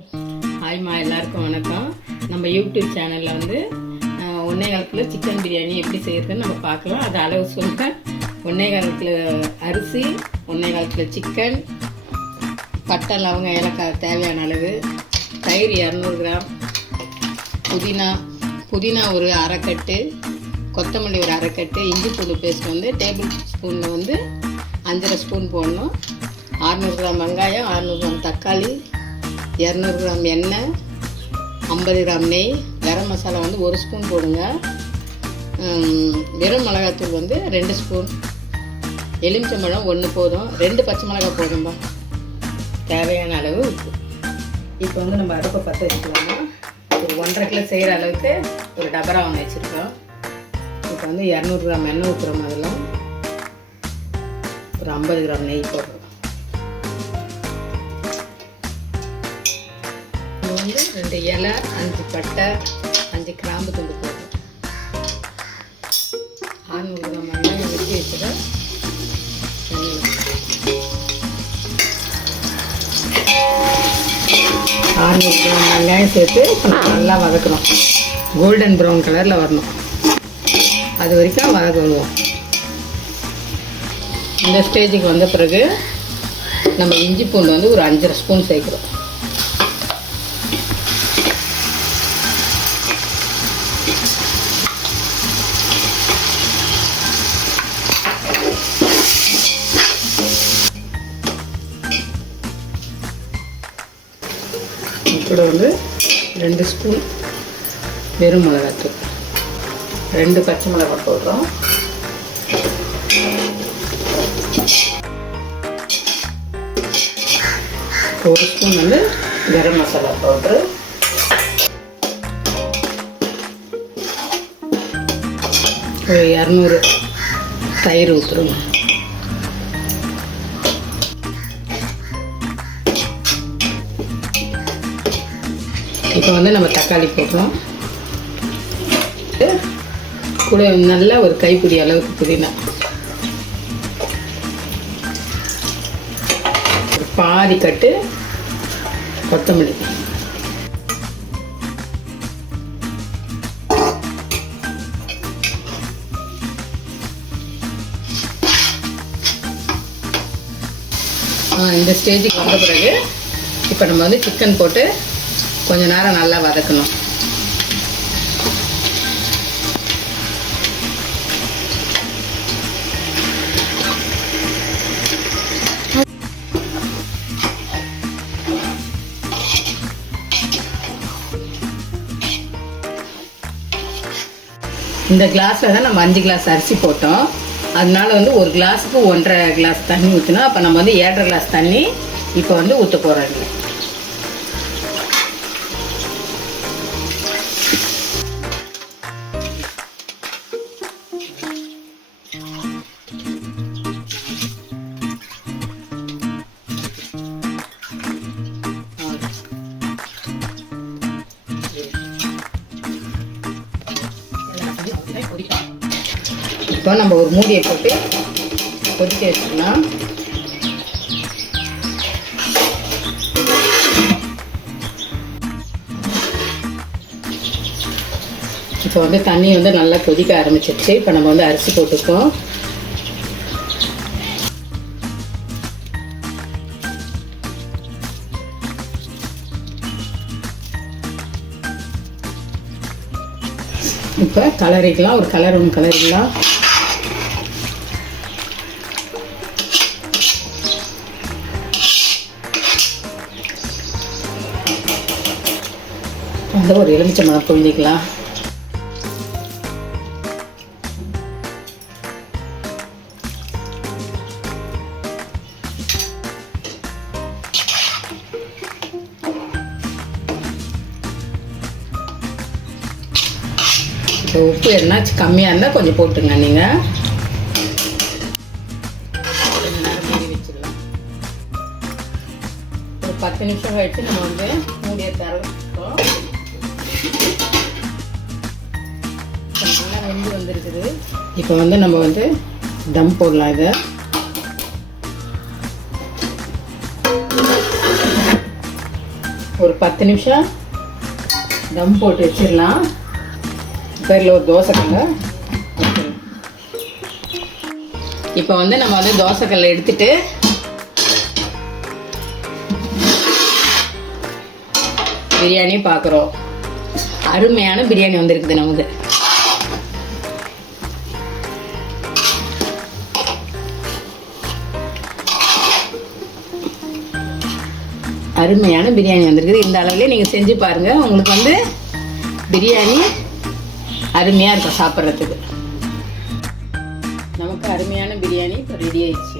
ஹாய்மா, எல்லாருக்கும் வணக்கம். நம்ம யூடியூப் சேனலில் வந்து 1.25 கிலோ சிக்கன் பிரியாணி எப்படி செய்யறதுன்னு நம்ம பார்க்கலாம். அது அளவு சொல்கிறேன். 1.25 கிலோ அரிசி, 1.25 கிலோ சிக்கன், பட்டை, லவங்கம், ஏலக்காய் தேவையான அளவு, தயிர் 200 கிராம், புதினா ஒரு அரைக்கட்டு, கொத்தமல்லி ஒரு அரைக்கட்டு, இஞ்சி பூண்டு பேஸ்ட் வந்து டேபிள் ஸ்பூனில் வந்து 5.5 ஸ்பூன் போடணும். 600 கிராம் வெங்காயம், 600 கிராம் தக்காளி, 200 கிராம் எண்ணெய், 50 கிராம் நெய், கரம் மசாலா வந்து 1 ஸ்பூன் போடுங்க. வெறும் மிளகாத்தூள் வந்து 2 ஸ்பூன், எலுமிச்சம்பழம் 1 போதும், 2 பச்சை மிளகாய் போதும்பா. தேவையான அளவு உப்பு. இப்போ வந்து நம்ம அடுப்பை பற்ற வச்சுக்கலாம். ஒரு 1.5 கிலோ செய்கிற அளவுக்கு ஒரு டபரா ஒன்று வச்சுருக்கோம். இப்போ வந்து 200 கிராம் எண்ணெய் ஊற்றுறோம். அதில் ஒரு 50 கிராம் நெய் போடுறோம். வந்து 2 இலை, 5 பட்டை, 5 கிராம்பு துண்டு போடுறோம். 600 கிராம் வெங்காயம் வெட்டி வச்சுதான் 600 கிராம் வெங்காயம் சேர்த்து நல்லா வதக்கணும். கோல்டன் ப்ரௌன் கலரில் வரணும். அது வரைக்கும் வதக்குவோம். இந்த ஸ்டேஜுக்கு வந்த பிறகு நம்ம இஞ்சி பூண்டு வந்து ஒரு 5.5 ஸ்பூன் சேர்க்குறோம். கூட வந்து 2 ஸ்பூன் வெறும் மிளகாத்தூள், 2 பச்சை மிளகாய் போடுறோம். ஒரு ஸ்பூன் வந்து கரம் மசாலா பவுட்ரு, ஒரு 200 தயிர் ஊற்றுருங்க. இப்போ வந்து நம்ம தக்காளி போடுறோம். கூட நல்லா ஒரு கைப்பிடி அளவுக்கு புதினா, ஒரு பாதி கட்டு கொத்தமல்லி, இந்த ஸ்டேஜுக்கு வந்த பிறகு இப்போ நம்ம வந்து சிக்கன் போட்டு கொஞ்ச நேரம் நல்லா வதக்கணும். இந்த கிளாஸில் தான் நம்ம 5 கிளாஸ் அரிசி போட்டோம். அதனால வந்து ஒரு கிளாஸுக்கு 1.5 கிளாஸ் தண்ணி ஊற்றினோம். அப்போ நம்ம வந்து 1.5 கிளாஸ் தண்ணி இப்போ வந்து ஊற்ற போகிறோம். இப்போ நம்ம ஒரு மூடியை போட்டு கொதிக்க வச்சுக்கலாம். இப்போ வந்து தண்ணி வந்து நல்லா கொதிக்க ஆரம்பிச்சிருச்சு. இப்போ நம்ம வந்து அரிசி போட்டுப்போம். இப்போ கலரிக்கலாம். ஒரு கலர் ஒன்று கலரிக்கலாம். வந்து ஒரு எலுமிச்சம்பழம் புழிஞ்சிக்கலாம். உப்பு என்னாச்சு கம்மியாக இருந்தால் கொஞ்சம் போட்டுங்க. நீங்கள் கொஞ்சம் நேரம் மூடி வச்சிடலாம். ஒரு 10 நிமிஷம் கழிச்சு நம்ம வந்து மூடியை திறப்போம். நல்லா வெந்து வந்துருக்குது. இப்போ வந்து நம்ம வந்து தம் போடலாம். இதை ஒரு 10 நிமிஷம் தம் போட்டு வச்சிடலாம். பேரில் ஒரு தோசைக்கல்லை வச்சிடலாம். இப்போ வந்து நம்ம வந்து தோசைக்கல்லை எடுத்துட்டு பிரியாணி பார்க்குறோம். அருமையான பிரியாணி வந்திருக்குது நமக்கு. அருமையான பிரியாணி வந்திருக்குது. இந்த அளவுலேயே நீங்கள் செஞ்சு பாருங்கள். உங்களுக்கு வந்து பிரியாணி அருமையாக இருக்கும் சாப்பிட்றதுக்கு. நமக்கு அருமையான பிரியாணி இப்போ ரெடி ஆயிடுச்சு.